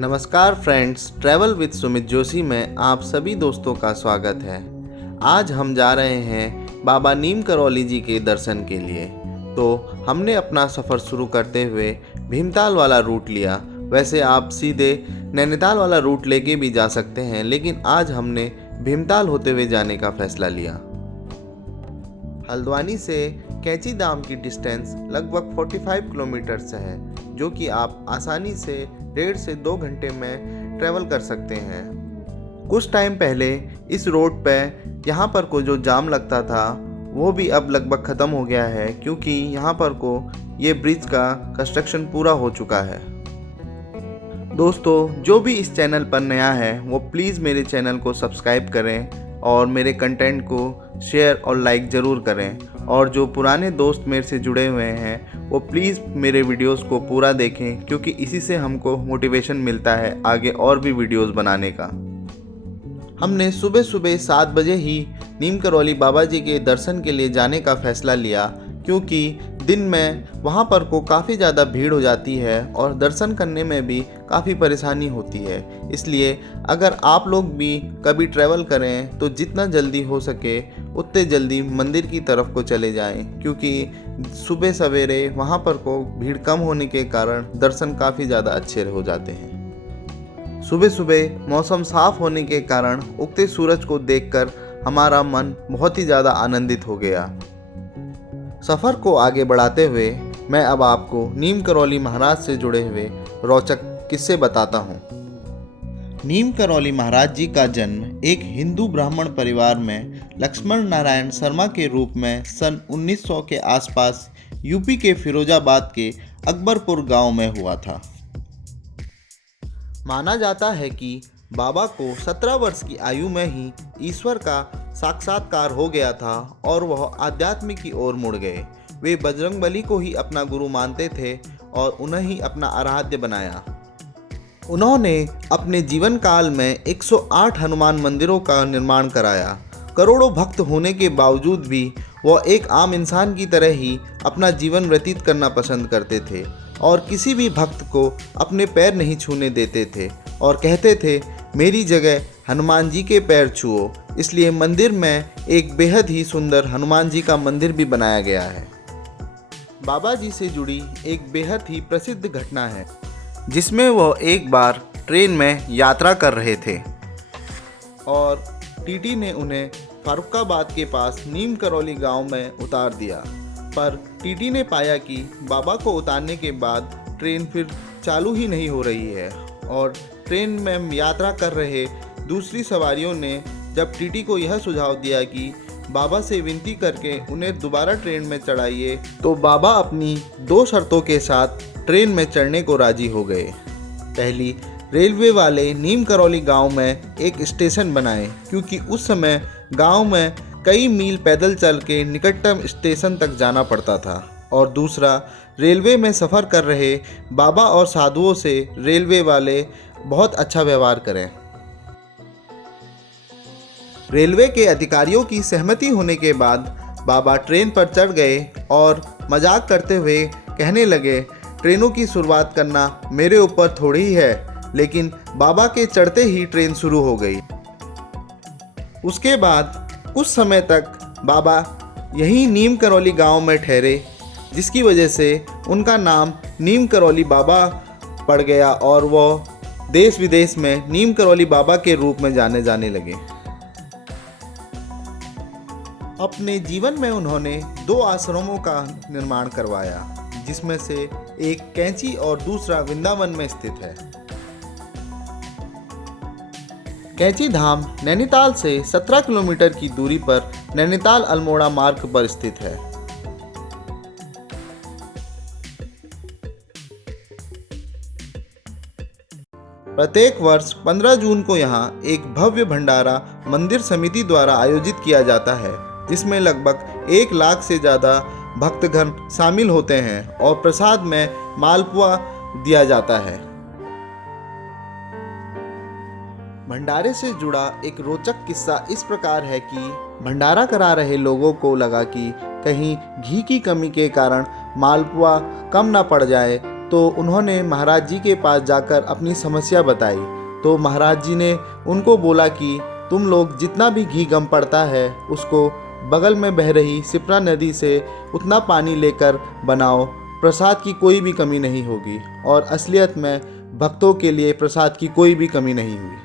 नमस्कार friends, travel with Sumit Joshi में आप सभी दोस्तों का स्वागत है। आज हम जा रहे हैं बाबा नीम करौली जी के दर्शन के लिए। तो हमने अपना सफ़र शुरू करते हुए भीमताल वाला रूट लिया। वैसे आप सीधे नैनीताल वाला रूट लेके भी जा सकते हैं, लेकिन आज हमने भीमताल होते हुए जाने का फैसला लिया। हल्द्वानी से कैंची धाम की डिस्टेंस लगभग 45 किलोमीटर से है, जो कि आप आसानी से 1.5 से 2 घंटे में ट्रैवल कर सकते हैं। कुछ टाइम पहले इस रोड पे यहाँ पर को जो जाम लगता था वो भी अब लगभग ख़त्म हो गया है, क्योंकि यहाँ पर को ये ब्रिज का कंस्ट्रक्शन पूरा हो चुका है। दोस्तों, जो भी इस चैनल पर नया है वो प्लीज़ मेरे चैनल को सब्सक्राइब करें और मेरे कंटेंट को शेयर और लाइक ज़रूर करें। और जो पुराने दोस्त मेरे से जुड़े हुए हैं वो प्लीज़ मेरे वीडियोस को पूरा देखें, क्योंकि इसी से हमको मोटिवेशन मिलता है आगे और भी वीडियोस बनाने का। हमने सुबह सुबह 7 बजे ही नीम करौली बाबा जी के दर्शन के लिए जाने का फ़ैसला लिया, क्योंकि दिन में वहाँ पर को काफ़ी ज़्यादा भीड़ हो जाती है और दर्शन करने में भी काफ़ी परेशानी होती है। इसलिए अगर आप लोग भी कभी ट्रैवल करें तो जितना जल्दी हो सके उतने जल्दी मंदिर की तरफ को चले जाएं, क्योंकि सुबह सवेरे वहाँ पर को भीड़ कम होने के कारण दर्शन काफ़ी ज़्यादा अच्छे हो जाते हैं। सुबह सुबह मौसम साफ़ होने के कारण उगते सूरज को देखकर हमारा मन बहुत ही ज़्यादा आनंदित हो गया। सफ़र को आगे बढ़ाते हुए मैं अब आपको नीम करौली महाराज से जुड़े हुए रोचक किस्से बताता हूँ। नीम करौली महाराज जी का जन्म एक हिंदू ब्राह्मण परिवार में लक्ष्मण नारायण शर्मा के रूप में सन 1900 के आसपास यूपी के फिरोजाबाद के अकबरपुर गांव में हुआ था। माना जाता है कि बाबा को 17 वर्ष की आयु में ही ईश्वर का साक्षात्कार हो गया था और वह आध्यात्म की ओर मुड़ गए। वे बजरंगबली को ही अपना गुरु मानते थे और उन्हें ही अपना आराध्य बनाया। उन्होंने अपने जीवन काल में 108 हनुमान मंदिरों का निर्माण कराया। करोड़ों भक्त होने के बावजूद भी वह एक आम इंसान की तरह ही अपना जीवन व्यतीत करना पसंद करते थे और किसी भी भक्त को अपने पैर नहीं छूने देते थे और कहते थे, मेरी जगह हनुमान जी के पैर छुओ। इसलिए मंदिर में एक बेहद ही सुंदर हनुमान जी का मंदिर भी बनाया गया है। बाबा जी से जुड़ी एक बेहद ही प्रसिद्ध घटना है, जिसमें वह एक बार ट्रेन में यात्रा कर रहे थे और टीटी ने उन्हें फारुखाबाद के पास नीम करौली गांव में उतार दिया। पर टीटी ने पाया कि बाबा को उतारने के बाद ट्रेन फिर चालू ही नहीं हो रही है और ट्रेन में यात्रा कर रहे दूसरी सवारियों ने जब टीटी को यह सुझाव दिया कि बाबा से विनती करके उन्हें दोबारा ट्रेन में चढ़ाइए, तो बाबा अपनी 2 शर्तों के साथ ट्रेन में चढ़ने को राजी हो गए। पहली, रेलवे वाले नीम करौली गांव में एक स्टेशन बनाए, क्योंकि उस समय गांव में कई मील पैदल चल के निकटतम स्टेशन तक जाना पड़ता था। और दूसरा, रेलवे में सफ़र कर रहे बाबा और साधुओं से रेलवे वाले बहुत अच्छा व्यवहार करें। रेलवे के अधिकारियों की सहमति होने के बाद बाबा ट्रेन पर चढ़ गए और मजाक करते हुए कहने लगे, ट्रेनों की शुरुआत करना मेरे ऊपर थोड़ी ही है। लेकिन बाबा के चढ़ते ही ट्रेन शुरू हो गई। उसके बाद कुछ समय तक बाबा यहीं नीम करौली गांव में ठहरे, जिसकी वजह से उनका नाम नीम करौली बाबा पड़ गया और वह देश विदेश में नीम करौली बाबा के रूप में जाने लगे। अपने जीवन में उन्होंने 2 आश्रमों का निर्माण करवाया, जिसमें से एक कैंची और दूसरा वृंदावन में स्थित है। कैंची धाम नैनीताल से 17 किलोमीटर की दूरी पर नैनीताल अल्मोड़ा मार्ग पर स्थित है। प्रत्येक वर्ष 15 जून को यहाँ एक भव्य भंडारा मंदिर समिति द्वारा आयोजित किया जाता है, जिसमें लगभग 1 लाख से ज़्यादा भक्तगण शामिल होते हैं और प्रसाद में मालपुआ दिया जाता है। भंडारे से जुड़ा एक रोचक किस्सा इस प्रकार है कि भंडारा करा रहे लोगों को लगा कि कहीं घी की कमी के कारण मालपुआ कम ना पड़ जाए, तो उन्होंने महाराज जी के पास जाकर अपनी समस्या बताई। तो महाराज जी ने उनको बोला कि तुम लोग जितना भी घी गम पड़ता है उसको बगल में बह रही सिप्रा नदी से उतना पानी लेकर बनाओ, प्रसाद की कोई भी कमी नहीं होगी। और असलियत में भक्तों के लिए प्रसाद की कोई भी कमी नहीं हुई।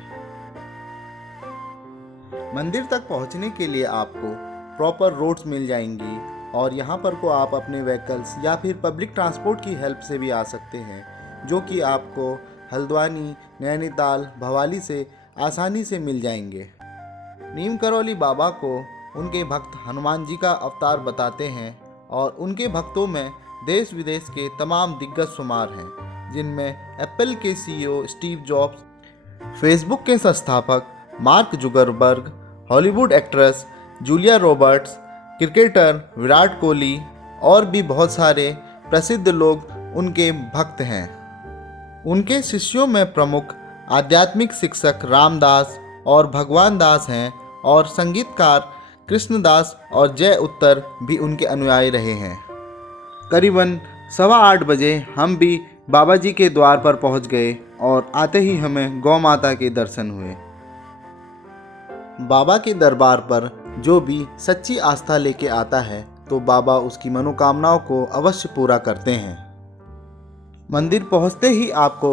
मंदिर तक पहुंचने के लिए आपको प्रॉपर रोड्स मिल जाएंगी और यहाँ पर को आप अपने व्हीकल्स या फिर पब्लिक ट्रांसपोर्ट की हेल्प से भी आ सकते हैं, जो कि आपको हल्द्वानी, नैनीताल, भवाली से आसानी से मिल जाएंगे। नीम करौली बाबा को उनके भक्त हनुमान जी का अवतार बताते हैं और उनके भक्तों में देश विदेश के तमाम दिग्गज शुमार हैं, जिनमें एप्पल के सीईओ स्टीव जॉब्स, फेसबुक के संस्थापक mark Zuckerberg, Hollywood actress Julia Roberts, cricketer Virat Kohli और भी बहुत सारे प्रसिद्ध लोग उनके भक्त हैं। उनके शिष्यों में प्रमुख आध्यात्मिक शिक्षक रामदास और भगवान दास हैं और संगीतकार कृष्णदास और जय उत्तर भी उनके अनुयायी रहे हैं। करीबन 8:15 बजे हम भी बाबा जी के द्वार पर पहुंच गए और आते ही हमें गौ माता के दर्शन हुए। बाबा के दरबार पर जो भी सच्ची आस्था लेके आता है तो बाबा उसकी मनोकामनाओं को अवश्य पूरा करते हैं। मंदिर पहुंचते ही आपको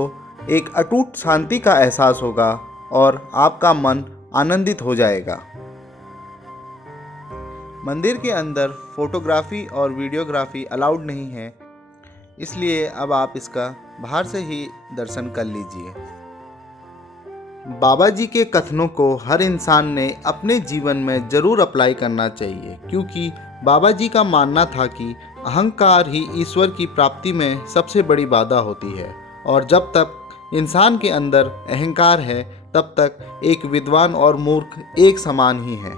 एक अटूट शांति का एहसास होगा और आपका मन आनंदित हो जाएगा। मंदिर के अंदर फोटोग्राफी और वीडियोग्राफी अलाउड नहीं है, इसलिए अब आप इसका बाहर से ही दर्शन कर लीजिए। बाबा जी के कथनों को हर इंसान ने अपने जीवन में ज़रूर अप्लाई करना चाहिए, क्योंकि बाबा जी का मानना था कि अहंकार ही ईश्वर की प्राप्ति में सबसे बड़ी बाधा होती है और जब तक इंसान के अंदर अहंकार है तब तक एक विद्वान और मूर्ख एक समान ही है।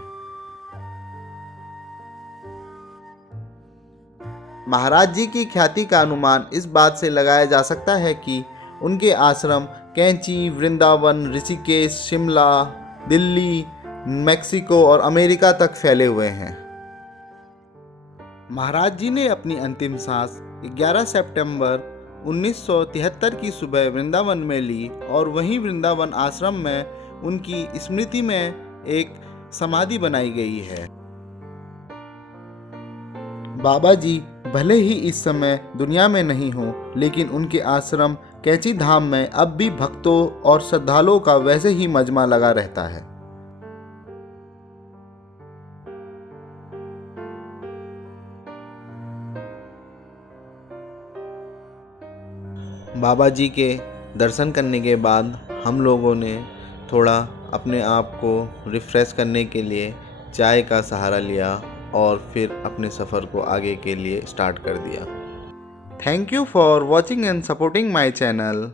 महाराज जी की ख्याति का अनुमान इस बात से लगाया जा सकता है कि उनके आश्रम कैंची, वृंदावन, ऋषिकेश, शिमला, दिल्ली, मैक्सिको और अमेरिका तक फैले हुए हैं। महाराज जी ने अपनी अंतिम सांस 11 सितंबर 1973 की सुबह वृंदावन में ली और वहीं वृंदावन आश्रम में उनकी स्मृति में एक समाधि बनाई गई है। बाबा जी भले ही इस समय दुनिया में नहीं हो, लेकिन उनके आश्रम कैंची धाम में अब भी भक्तों और श्रद्धालुओं का वैसे ही मजमा लगा रहता है। बाबा जी के दर्शन करने के बाद हम लोगों ने थोड़ा अपने आप को रिफ़्रेश करने के लिए चाय का सहारा लिया और फिर अपने सफ़र को आगे के लिए स्टार्ट कर दिया। Thank you for watching and supporting my channel.